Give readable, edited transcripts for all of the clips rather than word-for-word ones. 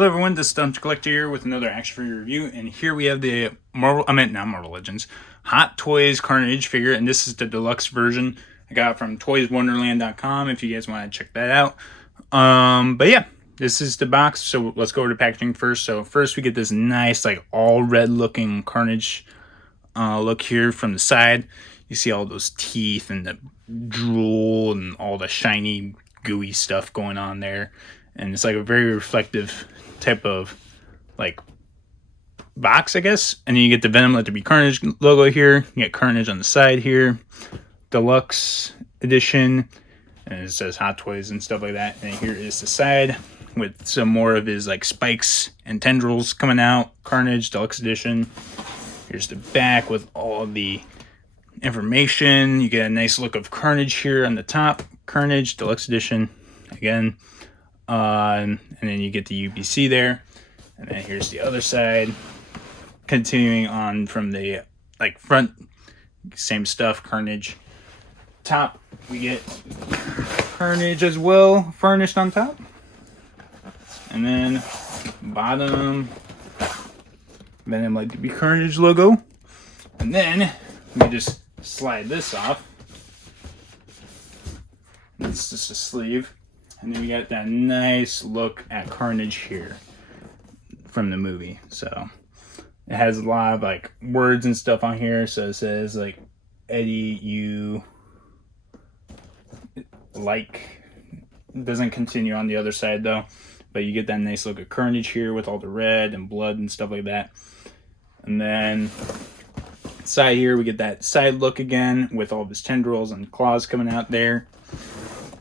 Hello everyone, this is Dungeon Collector here with another action figure review, and here we have the not Marvel Legends, Hot Toys Carnage figure, and this is the deluxe version I got from TOYSWonderland.com if you guys want to check that out. But yeah, this is the box, so let's go over to packaging first. So first we get this nice, like, all red looking Carnage look here from the side. You see all those teeth and the drool and all the shiny, gooey stuff going on there. And it's like a very reflective type of like box, I guess. And then you get the Venom Let There Be Carnage logo here. You get Carnage on the side here. Deluxe edition. And it says Hot Toys and stuff like that. And here is the side with some more of his like spikes and tendrils coming out. Carnage Deluxe edition. Here's the back with all the information. You get a nice look of Carnage here on the top. Carnage Deluxe edition. Again. And then you get the UPC there, and then here's the other side. Continuing on from the like front, same stuff. Carnage top, we get Carnage as well, furnished on top, and then bottom Venom Let There Be Carnage logo, and then we just slide this off. It's just a sleeve. And then we got that nice look at Carnage here from the movie. So it has a lot of like words and stuff on here. So it says like, Eddie, you like, it doesn't continue on the other side though. But you get that nice look of Carnage here with all the red and blood and stuff like that. And then side here, we get that side look again with all of his tendrils and claws coming out there.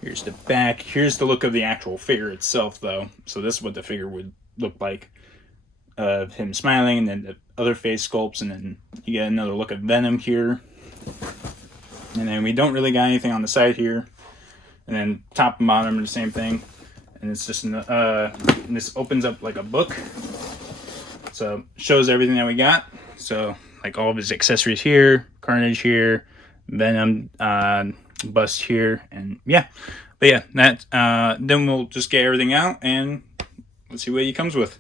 Here's the back. Here's the look of the actual figure itself, though. So this is what the figure would look like. Of him smiling, and then the other face sculpts, and then you get another look of Venom here. And then we don't really got anything on the side here. And then top and bottom are the same thing. And it's just, and this opens up like a book. So shows everything that we got. So like all of his accessories here, Carnage here, Venom, bust here, and yeah. But yeah, that then we'll just get everything out and let's see what he comes with.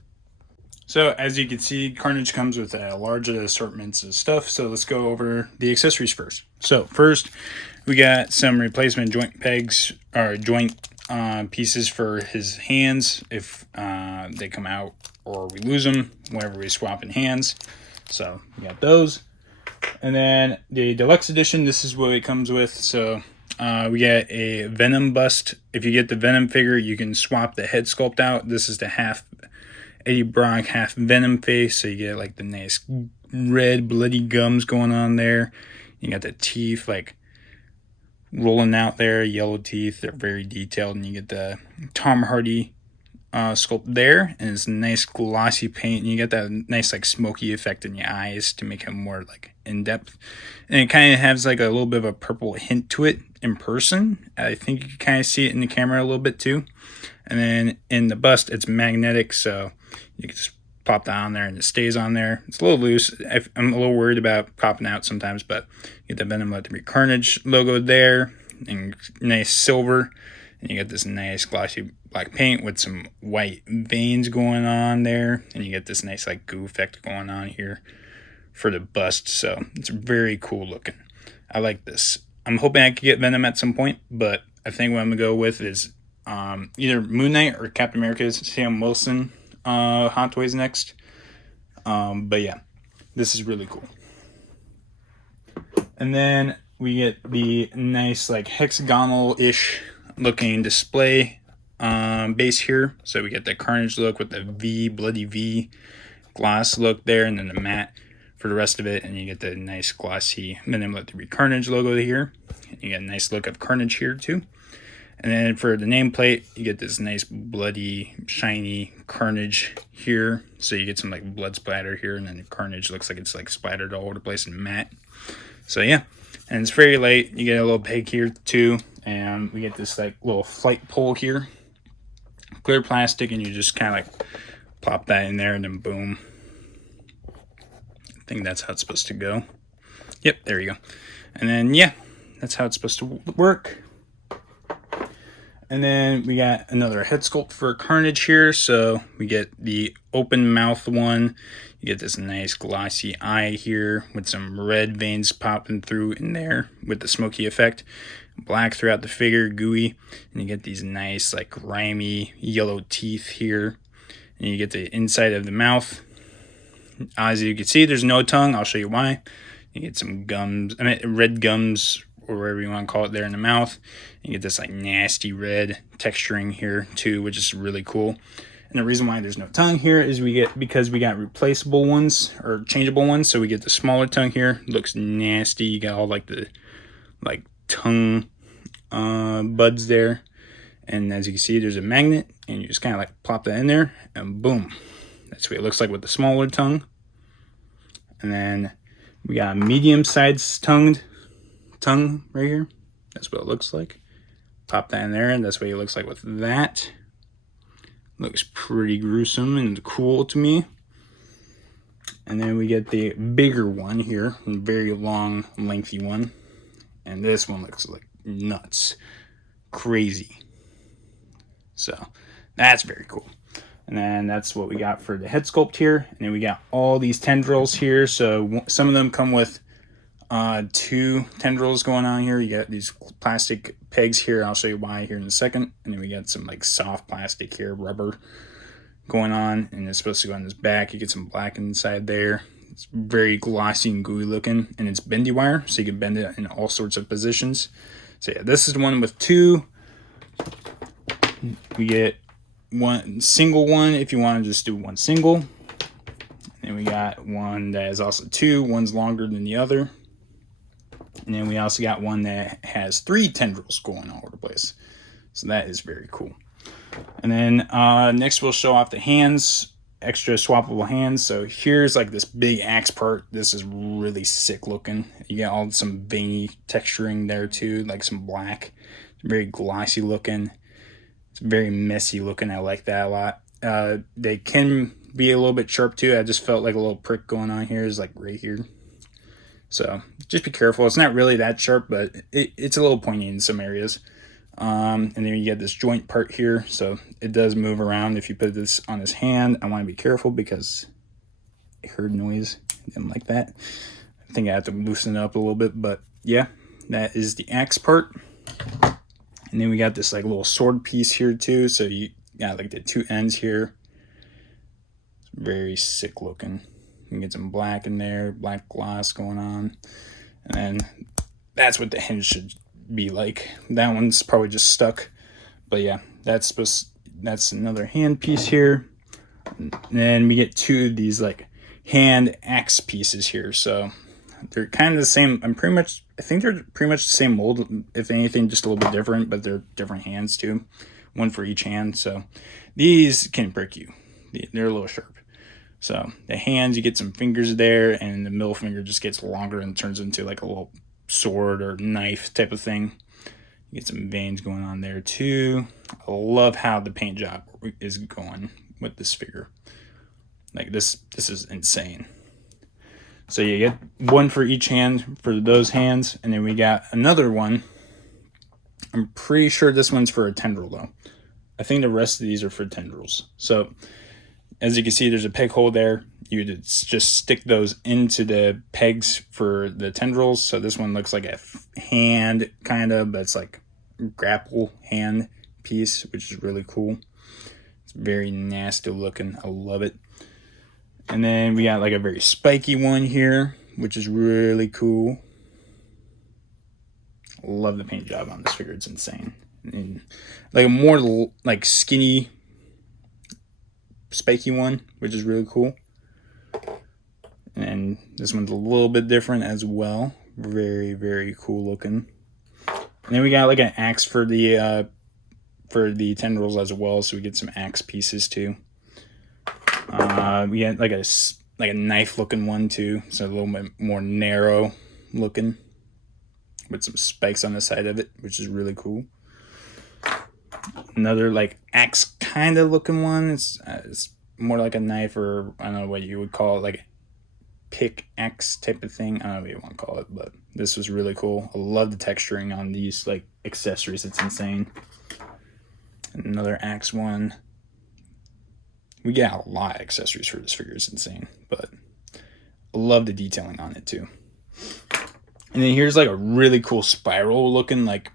So as you can see, Carnage comes with a large assortment of stuff. So let's go over the accessories first. So first we got some replacement joint pegs or joint pieces for his hands if they come out or we lose them whenever we swap in hands. So we got those. And then the deluxe edition, this is what it comes with. So we get a Venom bust. If you get the Venom figure, you can swap the head sculpt out. This is the half Eddie Brock, half Venom face. So you get like the nice red bloody gums going on there. You got the teeth like rolling out there, yellow teeth. They're very detailed. And you get the Tom Hardy sculpt there, and it's nice glossy paint, and you get that nice like smoky effect in your eyes to make it more like in depth, and it kind of has like a little bit of a purple hint to it in person. I think you can kind of see it in the camera a little bit too. And then in the bust, it's magnetic, so you can just pop that on there and it stays on there. It's a little loose. I'm a little worried about popping out sometimes, but you get the Venom Let There Be Carnage logo there, and nice silver. And you get this nice glossy black paint with some white veins going on there. And you get this nice like goo effect going on here for the bust. So it's very cool looking. I like this. I'm hoping I could get Venom at some point, but I think what I'm going to go with is either Moon Knight or Captain America's Sam Wilson Hot Toys next. But yeah, this is really cool. And then we get the nice like hexagonal-ish looking display base here. So we get the Carnage look with the V, bloody V gloss look there, and then the matte for the rest of it. And you get the nice glossy Venom Let There Be Carnage logo here. And you get a nice look of Carnage here too. And then for the nameplate, you get this nice bloody, shiny Carnage here. So you get some like blood splatter here, and then the Carnage looks like it's like splattered all over the place and matte. So yeah, and it's very light. You get a little peg here too. And we get this like little flight pole here, clear plastic, and you just kind of like plop that in there, and then boom. I think that's how it's supposed to go. Yep, there you go. And then yeah, that's how it's supposed to work. And then we got another head sculpt for Carnage here. So we get the open mouth one. You get this nice glossy eye here with some red veins popping through in there with the smoky effect. Black throughout the figure, gooey. And you get these nice like grimy yellow teeth here. And you get the inside of the mouth. As you can see, there's no tongue. I'll show you why. You get some gums, red gums, or whatever you want to call it there in the mouth. You get this like nasty red texturing here too, which is really cool. And the reason why there's no tongue here is because we got replaceable ones or changeable ones. So we get the smaller tongue here. Looks nasty. You got all like the tongue buds there. And as you can see, there's a magnet, and you just kind of like plop that in there, and boom. That's what it looks like with the smaller tongue. And then we got a medium-sized tongue right here. That's what it looks like. Pop that in there, and that's what it looks like with that. Looks pretty gruesome and cool to me. And then we get the bigger one here, a very long, lengthy one. And this one looks like nuts. Crazy. So that's very cool. And then that's what we got for the head sculpt here. And then we got all these tendrils here. So some of them come with 2 tendrils going on here. You got these plastic pegs here. I'll show you why here in a second. And then we got some like soft plastic here, rubber going on. And it's supposed to go on this back. You get some black inside there. It's very glossy and gooey looking. And it's bendy wire, so you can bend it in all sorts of positions. So yeah, this is the one with 2. We get one single one if you want to just do one single. And we got one that is also 2. One's longer than the other. And then we also got one that has 3 tendrils going all over the place. So that is very cool. And then next we'll show off the hands, extra swappable hands. So here's like this big axe part. This is really sick looking. You get all some veiny texturing there too, like some black. It's very glossy looking. It's very messy looking. I like that a lot. They can be a little bit sharp too. I just felt like a little prick going on here. Is like right here. So just be careful. It's not really that sharp, but it's a little pointy in some areas. And then you get this joint part here. So it does move around. If you put this on his hand, I want to be careful because I heard noise. I didn't like that. I think I have to loosen it up a little bit. But yeah, that is the axe part. And then we got this like little sword piece here too. So you got like the 2 ends here. It's very sick looking. You can get some black in there, black gloss going on. And then that's what the hinge should be like. That one's probably just stuck. But yeah, that's another hand piece here. And then we get 2 of these like hand axe pieces here. So they're kind of the same. I think they're pretty much the same mold. If anything, just a little bit different, but they're different hands too. One for each hand. So these can prick you. They're a little sharp. So the hands, you get some fingers there, and the middle finger just gets longer and turns into like a little sword or knife type of thing. You get some veins going on there too. I love how the paint job is going with this figure. Like this is insane. So you get one for each hand for those hands, and then we got another one. I'm pretty sure this one's for a tendril though. I think the rest of these are for tendrils. So as you can see, there's a peg hole there. You just stick those into the pegs for the tendrils. So this one looks like a hand kind of, but it's like grapple hand piece, which is really cool. It's very nasty looking. I love it. And then we got like a very spiky one here, which is really cool. Love the paint job on this figure. It's insane. And like a more like skinny spiky one, which is really cool. And this one's a little bit different as well. Very, very cool looking. And then we got like an axe for the tendrils as well, so we get some axe pieces too. We got like a knife looking one too, so a little bit more narrow looking with some spikes on the side of it, which is really cool. Another like axe kind of looking one. It's more like a knife, or I don't know what you would call it, like a pickaxe type of thing. I don't know what you want to call it, but this was really cool. I love the texturing on these like accessories. It's insane. Another axe one. We get a lot of accessories for this figure. It's insane, but I love the detailing on it too. And then here's like a really cool spiral looking like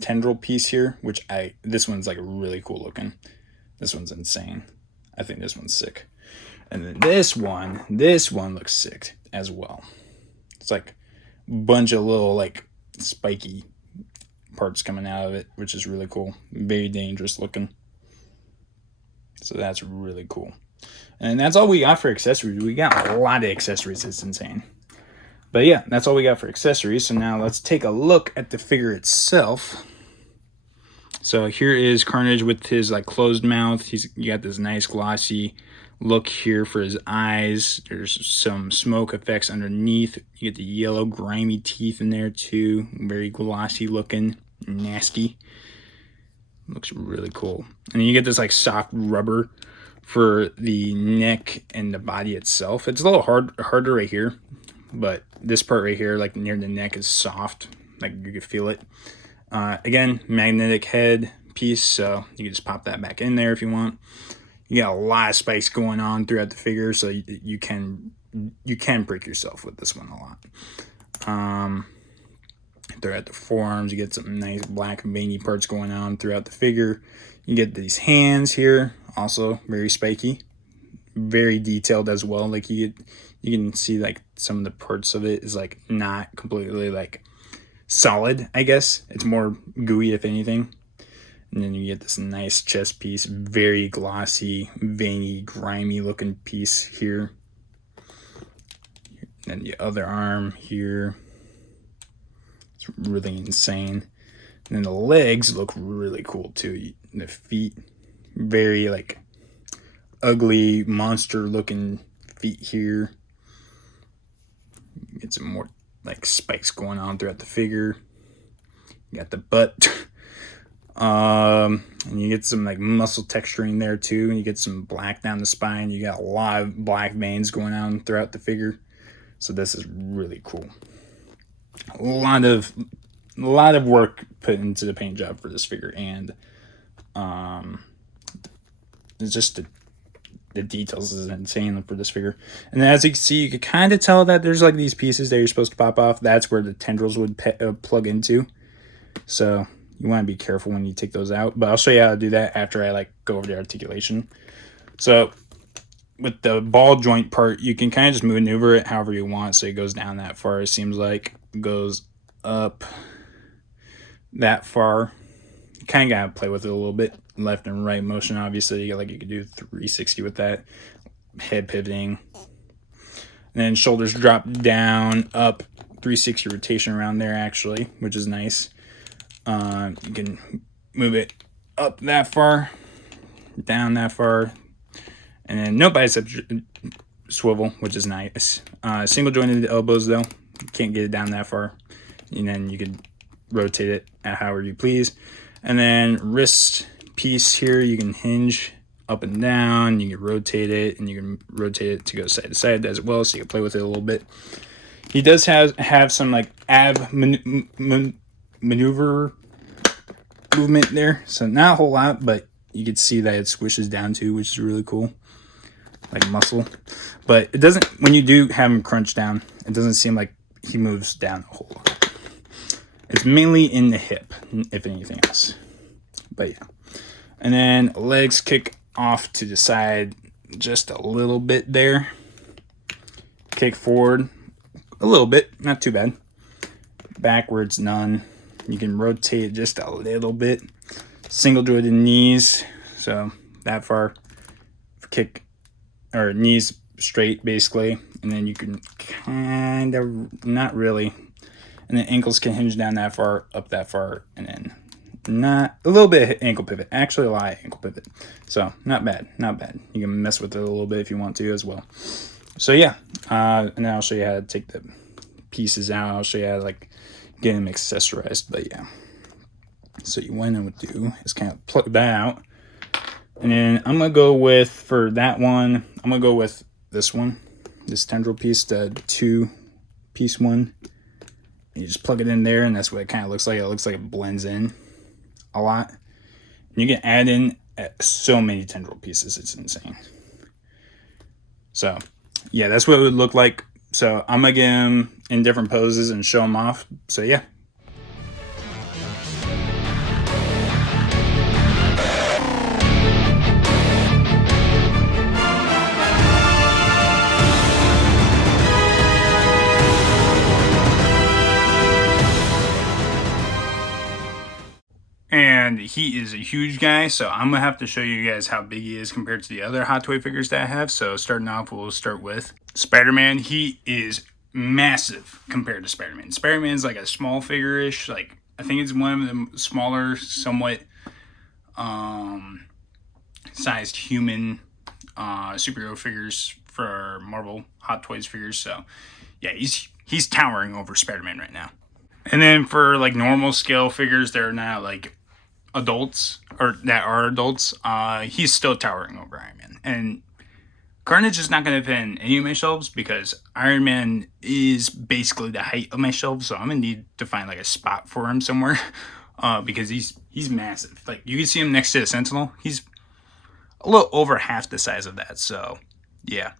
tendril piece here, which this one's like really cool looking. This one's insane. I think this one's sick. And then this one looks sick as well. It's like a bunch of little like spiky parts coming out of it, which is really cool. Very dangerous looking. So that's really cool. And that's all we got for accessories. We got a lot of accessories. It's insane. But yeah, that's all we got for accessories. So now let's take a look at the figure itself. So here is Carnage with his like closed mouth. You got this nice glossy look here for his eyes. There's some smoke effects underneath. You get the yellow grimy teeth in there too. Very glossy looking, nasty. Looks really cool. And then you get this like soft rubber for the neck and the body itself. It's a little harder right here, but this part right here, like near the neck, is soft. Like you can feel it. Again, magnetic head piece, so you can just pop that back in there if you want. You got a lot of spikes going on throughout the figure, so you can break yourself with this one a lot. Throughout the forearms, you get some nice black veiny parts going on throughout the figure. You get these hands here, also very spiky, very detailed as well. Like you can see like some of the parts of it is like not completely like solid, I guess. It's more gooey if anything. And then you get this nice chest piece, very glossy, veiny, grimy looking piece here. And then the other arm here. It's really insane. And then the legs look really cool too. The feet, very like ugly monster looking feet here. Get some more like spikes going on throughout the figure. You got the butt. And you get some like muscle texturing there too, and you get some black down the spine. You got a lot of black veins going on throughout the figure, so this is really cool. A lot of work put into the paint job for this figure, and it's just the details is insane for this figure. And as you can see, you can kind of tell that there's like these pieces that you're supposed to pop off. That's where the tendrils would plug into, so you want to be careful when you take those out, but I'll show you how to do that after I like go over the articulation. So with the ball joint part, you can kind of just maneuver it however you want. So it goes down that far. It seems like it goes up that far. You kind of got to play with it a little bit. Left and right motion, obviously, like you could do 360 with that. Head pivoting. And then shoulders drop down, up, 360 rotation around there actually, which is nice. You can move it up that far, down that far, and then no bicep swivel, which is nice. Single jointed elbows though, can't get it down that far, and then you can rotate it however you please. And then wrist piece here, you can hinge up and down, you can rotate it, and you can rotate it to go side to side as well, so you can play with it a little bit. He does have some like ab maneuver movement there, so not a whole lot, but you can see that it swishes down too, which is really cool, like muscle. But it doesn't, when you do have him crunch down, it doesn't seem like he moves down a whole lot. It's mainly in the hip, if anything else. But yeah, and then legs kick off to the side just a little bit there, kick forward a little bit, not too bad, backwards none. You can rotate it just a little bit. Single jointed knees, so that far, kick, or knees straight basically, and then you can kind of, not really, and then ankles can hinge down that far, up that far, and then not a little bit of ankle pivot, actually a lot of ankle pivot, so not bad. You can mess with it a little bit if you want to as well. So yeah, and then I'll show you how to take the pieces out. I'll show you how to like get them accessorized. But yeah, so you want to do is kind of plug that out, and then I'm gonna go with, for that one, I'm gonna go with this one, this tendril piece, the 2-piece one. You just plug it in there, and that's what it kind of looks like. It looks like it blends in a lot. And you can add in so many tendril pieces. It's insane. So, yeah, that's what it would look like. So I'm going to get him in different poses and show him off. So, yeah. And he is a huge guy, so I'm going to have to show you guys how big he is compared to the other Hot Toy figures that I have. So starting off, we'll start with Spider-Man. He is massive compared to Spider-Man. Spider-Man's like a small figure-ish. Like, I think it's one of the smaller, somewhat sized human superhero figures for Marvel Hot Toys figures. So, yeah, he's towering over Spider-Man right now. And then for like normal scale figures that are not like adults or that are adults, he's still towering over Iron Man. And Carnage is not going to fit in any of my shelves because Iron Man is basically the height of my shelves. So I'm going to need to find like a spot for him somewhere because he's massive. Like, you can see him next to the Sentinel. He's a little over half the size of that. So yeah,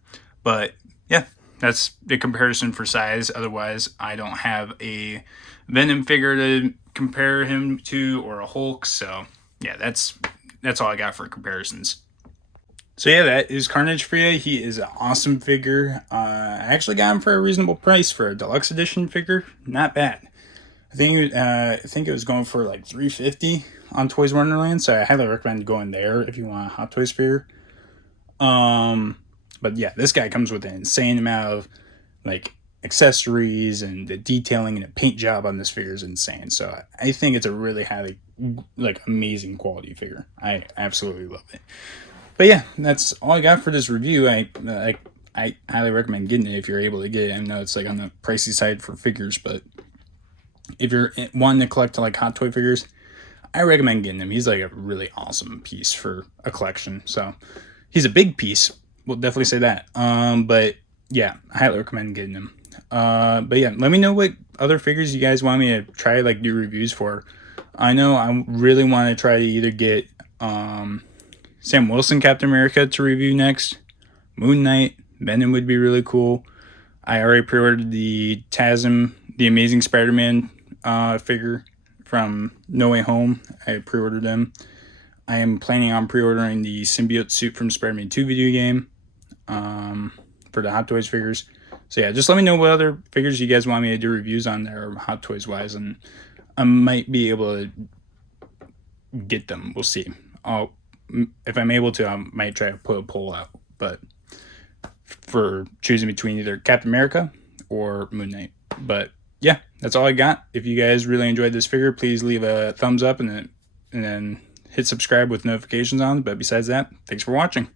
but yeah, that's the comparison for size. Otherwise, I don't have a Venom figure to compare him to or a Hulk. So yeah, that's all I got for comparisons. So yeah, that is Carnage for you. He is an awesome figure. I actually got him for a reasonable price for a deluxe edition figure. Not bad. I think it was going for like $350 on Toys Wonderland. So I highly recommend going there if you want a Hot Toys figure. But yeah, this guy comes with an insane amount of like accessories, and the detailing and the paint job on this figure is insane. So I think it's a really highly, like, amazing quality figure. I absolutely love it. But yeah, that's all I got for this review. I highly recommend getting it if you're able to get it. I know it's like on the pricey side for figures, but if you're wanting to collect like Hot Toy figures, I recommend getting him. He's like a really awesome piece for a collection. So he's a big piece. We'll definitely say that. But yeah, I highly recommend getting him. But yeah, let me know what other figures you guys want me to try, like, do reviews for. I know I really want to try to either get Sam Wilson Captain America to review next. Moon Knight, Venom would be really cool. I already pre-ordered the TASM, the Amazing Spider-Man figure from No Way Home. I pre-ordered them. I am planning on pre-ordering the symbiote suit from Spider-Man 2 video game for the Hot Toys figures. So yeah, just let me know what other figures you guys want me to do reviews on there, Hot Toys wise, and I might be able to get them. We'll see. If I'm able to, I might try to put a poll out, but for choosing between either Captain America or Moon Knight. But yeah, that's all I got. If you guys really enjoyed this figure, please leave a thumbs up and then hit subscribe with notifications on. But besides that, thanks for watching.